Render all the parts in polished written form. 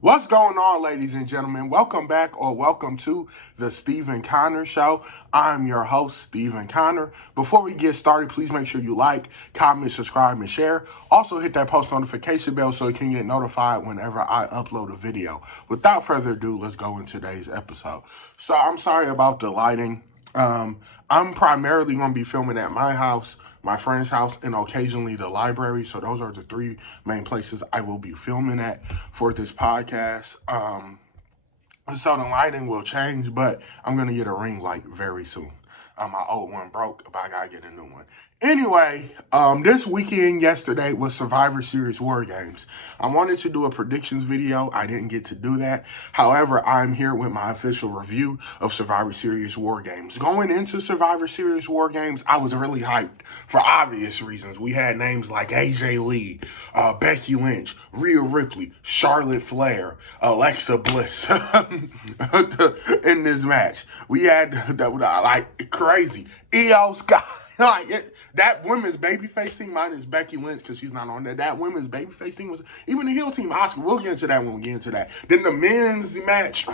What's going on, ladies and gentlemen? Welcome back or welcome to the Stephen Connor Show. I'm your host, Stephen Connor. Before we get started, please make sure you like, comment, subscribe, and share. Also, hit that post notification bell so you can get notified whenever I upload a video. Without further ado, let's go into today's episode. So, I'm sorry about the lighting. I'm primarily going to be filming at my house, my friend's house, and occasionally the library. So those are the three main places I will be filming at for this podcast. So the lighting will change, but I'm going to get a ring light very soon. My old one broke, but I got to get a new one. Anyway, this weekend yesterday was Survivor Series War Games. I wanted to do a predictions video. I didn't get to do that. However, I'm here with my official review of Survivor Series War Games. Going into Survivor Series War Games, I was really hyped for obvious reasons. We had names like AJ Lee, Becky Lynch, Rhea Ripley, Charlotte Flair, Alexa Bliss in this match. We had like crazy Io Sky. That women's babyface team, minus Becky Lynch because she's not on there. That women's babyface team was, even the heel team, Oscar. We'll get into that when we get into that. Then the men's match,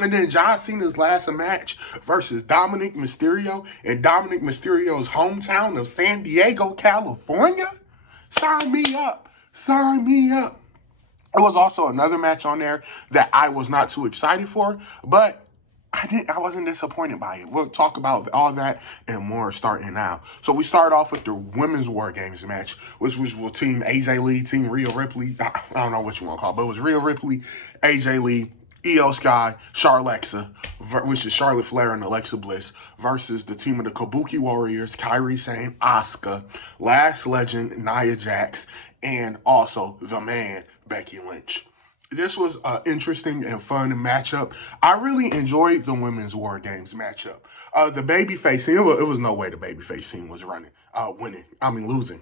and then John Cena's last match versus Dominic Mysterio in Dominic Mysterio's hometown of San Diego, California. Sign me up. Sign me up. There was also another match on there that I was not too excited for, but I wasn't disappointed by it. We'll talk about all that and more starting now. So we start off with the Women's War Games match, which was Team AJ Lee, Team Rhea Ripley. I don't know what you want to call it, but it was Rhea Ripley, AJ Lee, Io Sky, Charlexa, which is Charlotte Flair and Alexa Bliss, versus the team of the Kabuki Warriors, Kairi Sane, Asuka, Lash Legend, Nia Jax, and also the man, Becky Lynch. This was an interesting and fun matchup. I really enjoyed the Women's War Games matchup. The babyface team, it was no way the babyface team was losing.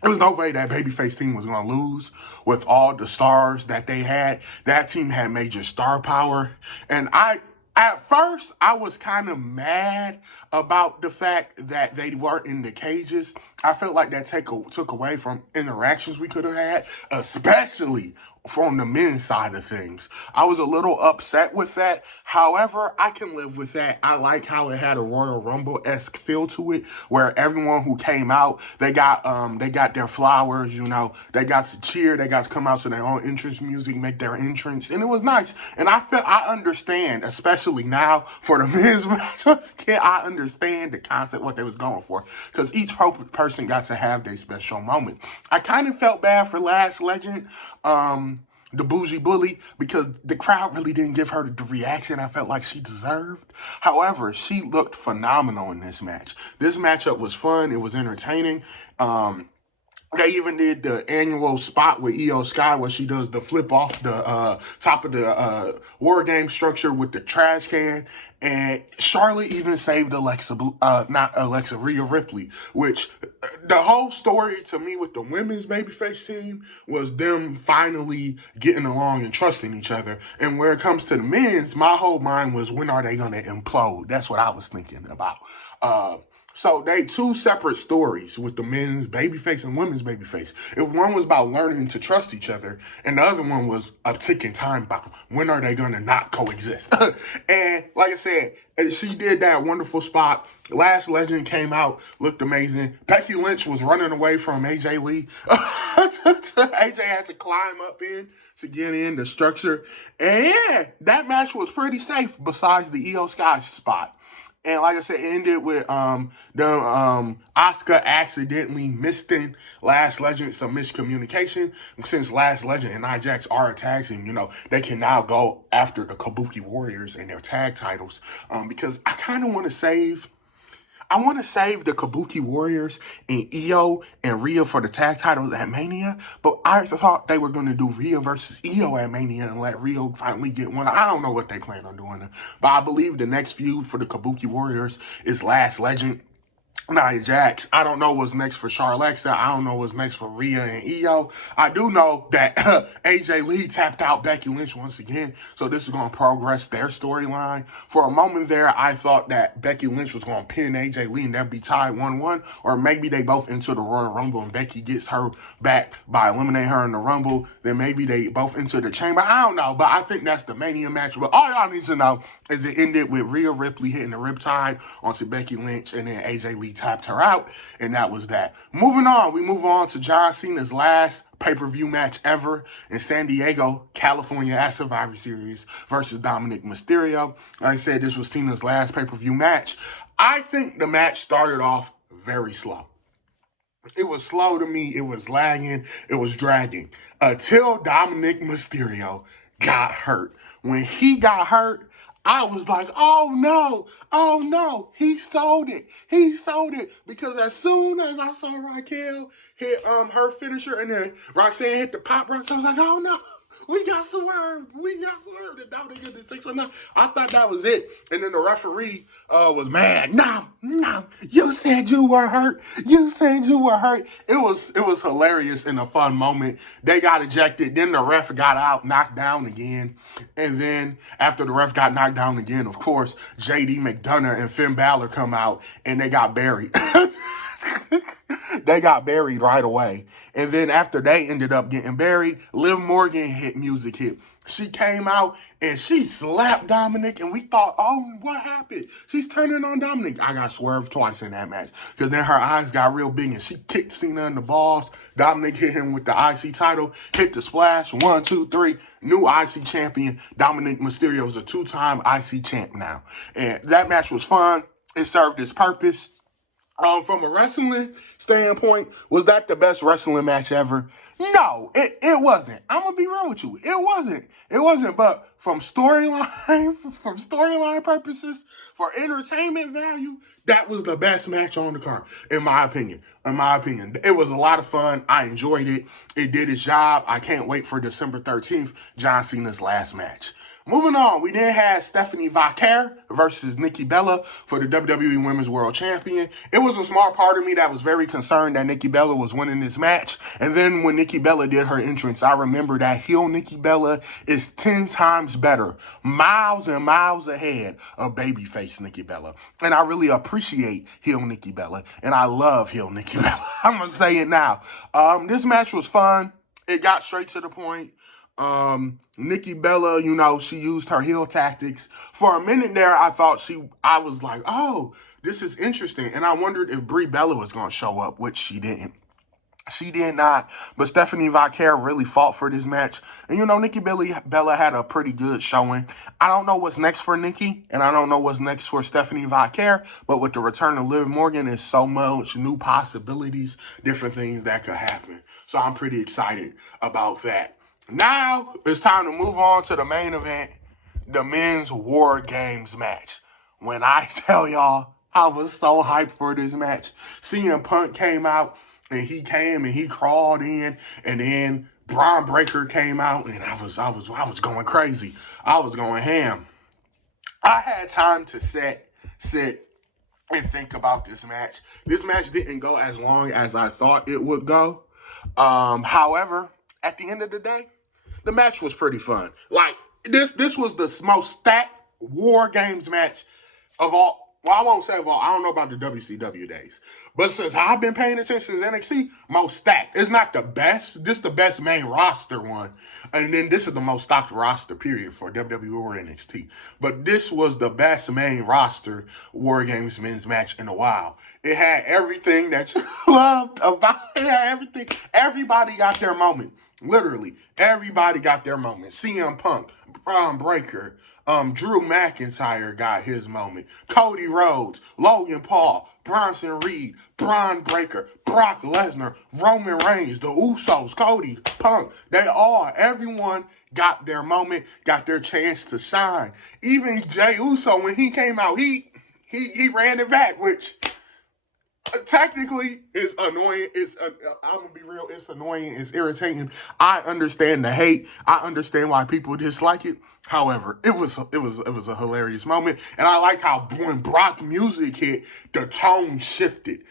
There was no way that babyface team was going to lose with all the stars that they had. That team had major star power. And at first, I was kind of mad about the fact that they weren't in the cages. I felt like that took away from interactions we could have had, especially from the men's side of things. I was a little upset with that. However, I can live with that. I like how it had a Royal Rumble-esque feel to it, where everyone who came out, they got their flowers, they got to cheer, they got to come out to their own entrance music, make their entrance, and it was nice. And I understand, especially now for the men's match, I understand the concept, what they was going for, because each person got to have their special moment. I kind of felt bad for Lash Legend, the bougie bully, because the crowd really didn't give her the reaction I felt like she deserved. However, she looked phenomenal in this match. This matchup was fun. It was entertaining. They even did the annual spot with Io Sky where she does the flip off the top of the War Game structure with the trash can. And Charlotte even saved Rhea Ripley, which the whole story to me with the women's babyface team was them finally getting along and trusting each other. And where it comes to the men's, my whole mind was, when are they going to implode? That's what I was thinking about. So they two separate stories with the men's babyface and women's babyface. One was about learning to trust each other, and the other one was a ticking time bomb. When are they going to not coexist? And like I said, she did that wonderful spot. Lash Legend came out, looked amazing. Becky Lynch was running away from AJ Lee. AJ had to climb up in to get in the structure. And yeah, that match was pretty safe besides the Io Sky spot. And like I said, it ended with Asuka accidentally misting Lash Legend, some miscommunication. Since Lash Legend and Nia Jax are a tag team, they can now go after the Kabuki Warriors and their tag titles. Because I kind of want to save the Kabuki Warriors and Io and Rhea for the tag titles at Mania, but I thought they were going to do Rhea versus Io at Mania and let Rhea finally get one. I don't know what they plan on doing, but I believe the next feud for the Kabuki Warriors is Lash Legend Nia Jax. I don't know what's next for Charlexa. I don't know what's next for Rhea and Io. I do know that AJ Lee tapped out Becky Lynch once again, so this is going to progress their storyline. For a moment there, I thought that Becky Lynch was going to pin AJ Lee and they'd be tied 1-1, or maybe they both enter the Royal Rumble and Becky gets her back by eliminating her in the Rumble. Then maybe they both enter the Chamber. I don't know, but I think that's the Mania match. But all y'all need to know is it ended with Rhea Ripley hitting the Riptide onto Becky Lynch, and then AJ Lee tapped her out, and that was that. Moving on, we move on to John Cena's last pay-per-view match ever in San Diego, California at Survivor Series versus Dominic Mysterio. Like I said, this was Cena's last pay-per-view match. I think the match started off very slow. It was slow to me. It was lagging. It was dragging until Dominic Mysterio got hurt. When he got hurt, I was like, oh no, he sold it. He sold it. Because as soon as I saw Raquel hit her finisher and then Roxanne hit the pop rock, I was like, oh no. We got swerved. And now they get the 6-9. I thought that was it. And then the referee was mad. No. You said you were hurt. It was hilarious and a fun moment. They got ejected. Then the ref got out, knocked down again. And then after the ref got knocked down again, of course, JD McDonough and Finn Balor come out and they got buried. They got buried right away. And then after they ended up getting buried, Liv Morgan music hit. She came out and she slapped Dominic, and we thought, oh, what happened? She's turning on Dominic. I got swerved twice in that match because then her eyes got real big and she kicked Cena in the balls. Dominic hit him with the IC title, hit the splash. 1, 2, 3. New IC champion. Dominic Mysterio is a 2-time IC champ now. And that match was fun. It served its purpose. From a wrestling standpoint, was that the best wrestling match ever? No, it wasn't. I'm gonna be real with you. It wasn't. But from storyline purposes, for entertainment value, that was the best match on the card, in my opinion. It was a lot of fun. I enjoyed it. It did its job. I can't wait for December 13th, John Cena's last match. Moving on, we then had Stephanie Vaquer versus Nikki Bella for the WWE Women's World Champion. It was a small part of me that was very concerned that Nikki Bella was winning this match. And then when Nikki Bella did her entrance, I remember that heel Nikki Bella is 10 times better, miles and miles ahead of babyface Nikki Bella. And I really appreciate heel Nikki Bella, and I love heel Nikki Bella. I'm going to say it now. This match was fun. It got straight to the point. Nikki Bella, she used her heel tactics. For a minute there, I was like, oh, this is interesting. And I wondered if Brie Bella was going to show up, which she didn't. She did not, but Stephanie Vaquer really fought for this match. And, Nikki Bella had a pretty good showing. I don't know what's next for Nikki, and I don't know what's next for Stephanie Vaquer, but with the return of Liv Morgan, there's so much new possibilities, different things that could happen. So I'm pretty excited about that. Now, it's time to move on to the main event, the men's War Games match. When I tell y'all, I was so hyped for this match. CM Punk came out, and he crawled in, and then Braun Breaker came out, and I was going crazy. I was going ham. I had time to sit, and think about this match. This match didn't go as long as I thought it would go. However, at the end of the day, the match was pretty fun. Like, this was the most stacked War Games match of all. Well, I won't say of all. I don't know about the WCW days. But since I've been paying attention to NXT, most stacked. It's not the best. This is the best main roster one. And then this is the most stocked roster, period, for WWE or NXT. But this was the best main roster War Games men's match in a while. It had everything that you loved about it. It had everything. Everybody got their moment. Literally, everybody got their moment. CM Punk, Braun Breaker, Drew McIntyre got his moment. Cody Rhodes, Logan Paul, Bronson Reed, Braun Breaker, Brock Lesnar, Roman Reigns, the Usos, Cody, Punk. Everyone got their moment, got their chance to shine. Even Jey Uso, when he came out, he ran it back, which technically, it's annoying. I'm gonna be real. It's annoying. It's irritating. I understand the hate. I understand why people dislike it. However, it was a hilarious moment, and I like how when Brock music hit, the tone shifted.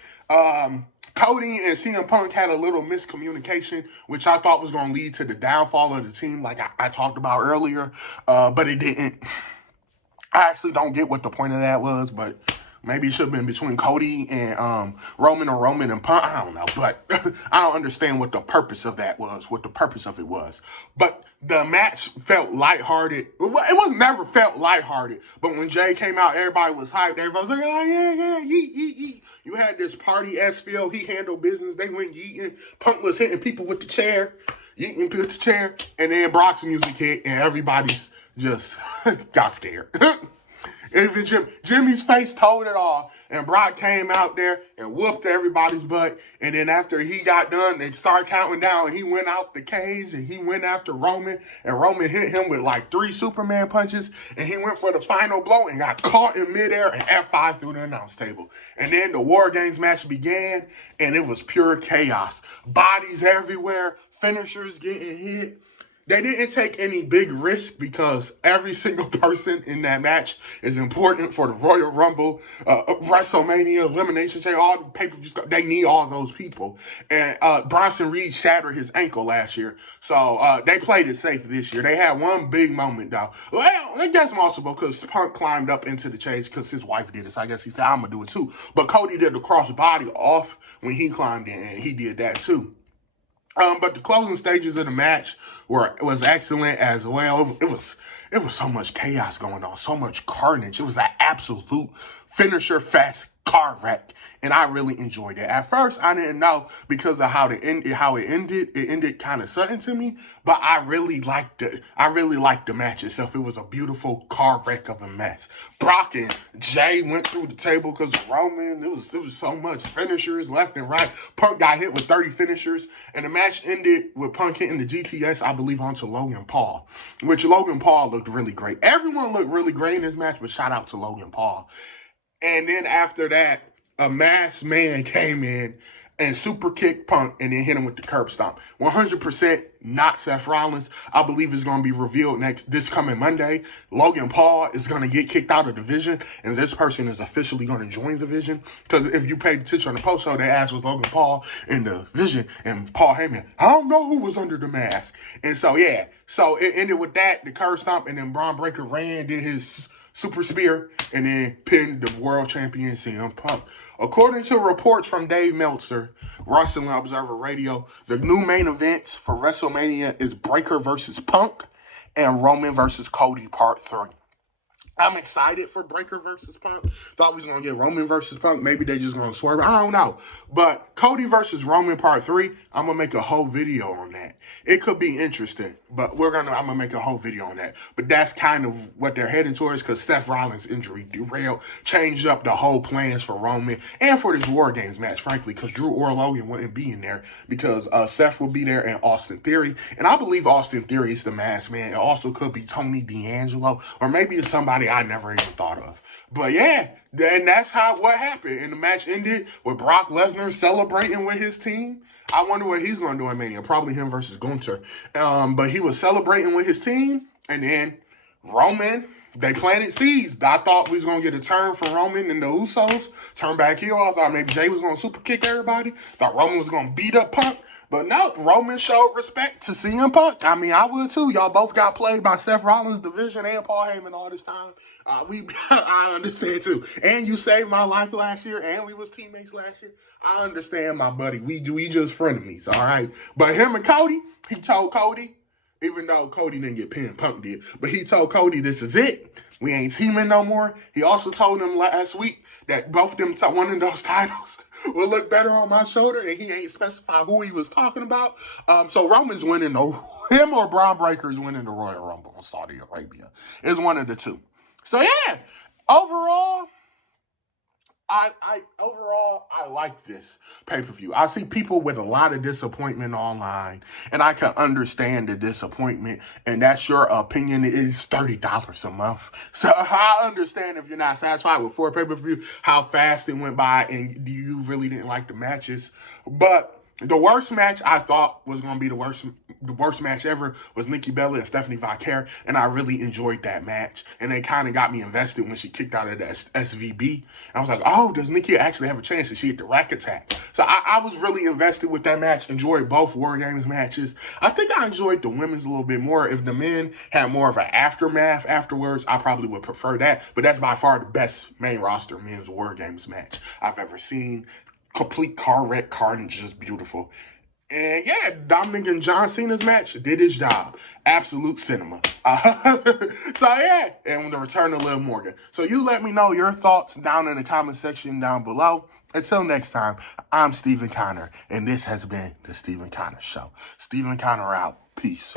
Cody and CM Punk had a little miscommunication, which I thought was going to lead to the downfall of the team, like I talked about earlier, but it didn't. I actually don't get what the point of that was, but maybe it should have been between Cody and Roman, or Roman and Punk. I don't know, but I don't understand what the purpose of that was, what the purpose of it was. But the match felt lighthearted. It was never felt lighthearted, but when Jay came out, everybody was hyped. Everybody was like, oh, yeah, yeah, yeet, yeet, yeet. You had this party-esque feel. He handled business. They went yeeting. Punk was hitting people with the chair, yeeting people with the chair, and then Brock's music hit, and everybody's just got scared. Even Jimmy's face told it all. And Brock came out there and whooped everybody's butt. And then after he got done, they started counting down. And he went out the cage and he went after Roman. And Roman hit him with like 3 Superman punches. And he went for the final blow and got caught in midair and F5 through the announce table. And then the War Games match began. And it was pure chaos. Bodies everywhere. Finishers getting hit. They didn't take any big risk because every single person in that match is important for the Royal Rumble, WrestleMania, Elimination Chamber, all the pay-per-views. They need all those people. And Bronson Reed shattered his ankle last year, so they played it safe this year. They had one big moment, though. Well, I guess multiple, because Punk climbed up into the cage because his wife did it, so I guess he said, I'm going to do it too. But Cody did the cross-body off when he climbed in, and he did that too. But the closing stages of the match was excellent as well. It was so much chaos going on, so much carnage. It was an absolute finisher fest car wreck, and I really enjoyed it. At first, I didn't know because of how it ended. It ended kind of sudden to me, but I really liked it. I really liked the match itself. It was a beautiful car wreck of a mess. Brock and Jay went through the table because of Roman. It was so much finishers left and right. Punk got hit with 30 finishers, and the match ended with Punk hitting the GTS, I believe, onto Logan Paul, which Logan Paul looked really great. Everyone looked really great in this match, but shout out to Logan Paul. And then after that, a masked man came in and super kicked Punk and then hit him with the curb stomp. 100% not Seth Rollins. I believe it's going to be revealed this coming Monday. Logan Paul is going to get kicked out of the division, and this person is officially going to join the division. Because if you paid attention on the post show, they asked was Logan Paul in the division, and Paul Heyman, I don't know who was under the mask. And so, yeah. So it ended with that, the curb stomp, and then Braun Breaker ran, did his super spear, and then pinned the world champion CM Punk. According to reports from Dave Meltzer, Wrestling Observer Radio, the new main events for WrestleMania is Breaker versus Punk and Roman versus Cody Part 3. I'm excited for Breaker versus Punk. Thought we was going to get Roman versus Punk. Maybe they just going to swerve. I don't know. But Cody versus Roman Part 3, I'm going to make a whole video on that. It could be interesting, but I'm going to make a whole video on that. But that's kind of what they're heading towards because Seth Rollins' injury derailed, changed up the whole plans for Roman and for this War Games match, frankly, because Drew or Logan wouldn't be in there because Seth will be there and Austin Theory. And I believe Austin Theory is the masked man. It also could be Tony D'Angelo, or maybe it's somebody I never even thought of. But yeah, then that's what happened. And the match ended with Brock Lesnar celebrating with his team. I wonder what he's going to do in Mania. Probably him versus Gunther. But he was celebrating with his team. And then Roman, they planted seeds. I thought we was going to get a turn from Roman and the Usos. Turn back heel. I thought maybe Jay was going to super kick everybody. Thought Roman was going to beat up Punk. But no, Roman showed respect to CM Punk. I mean, I would too. Y'all both got played by Seth Rollins' division and Paul Heyman all this time. I understand too. And you saved my life last year, and we was teammates last year. I understand, my buddy. We just frenemies, all right? But him and Cody, he told Cody, even though Cody didn't get pinned, Punk did, but he told Cody this is it. We ain't teaming no more. He also told him last week that both of them winning those titles will look better on my shoulder, and he ain't specified who he was talking about. So Roman's winning, him or Braun Breaker is winning the Royal Rumble in Saudi Arabia. It's one of the two. So yeah, overall, Overall, I like this pay-per-view. I see people with a lot of disappointment online, and I can understand the disappointment, and that's your opinion. It is $30 a month. So I understand if you're not satisfied with 4 pay-per-view, how fast it went by, and you really didn't like the matches. But the worst match I thought was going to be the worst match ever was Nikki Bella and Stephanie Vaquer, and I really enjoyed that match. And it kind of got me invested when she kicked out of the SVB. And I was like, oh, does Nikki actually have a chance? And she hit the rack attack. So I was really invested with that match. Enjoyed both War Games matches. I think I enjoyed the women's a little bit more. If the men had more of an aftermath afterwards, I probably would prefer that. But that's by far the best main roster men's War Games match I've ever seen. Complete car wreck carnage, just beautiful. And yeah, Dominic and John Cena's match did his job. Absolute cinema. So yeah, and the return of Liv Morgan. So you let me know your thoughts down in the comment section down below. Until next time, I'm Stephen Connor, and this has been The Stephen Connor Show. Stephen Connor out. Peace.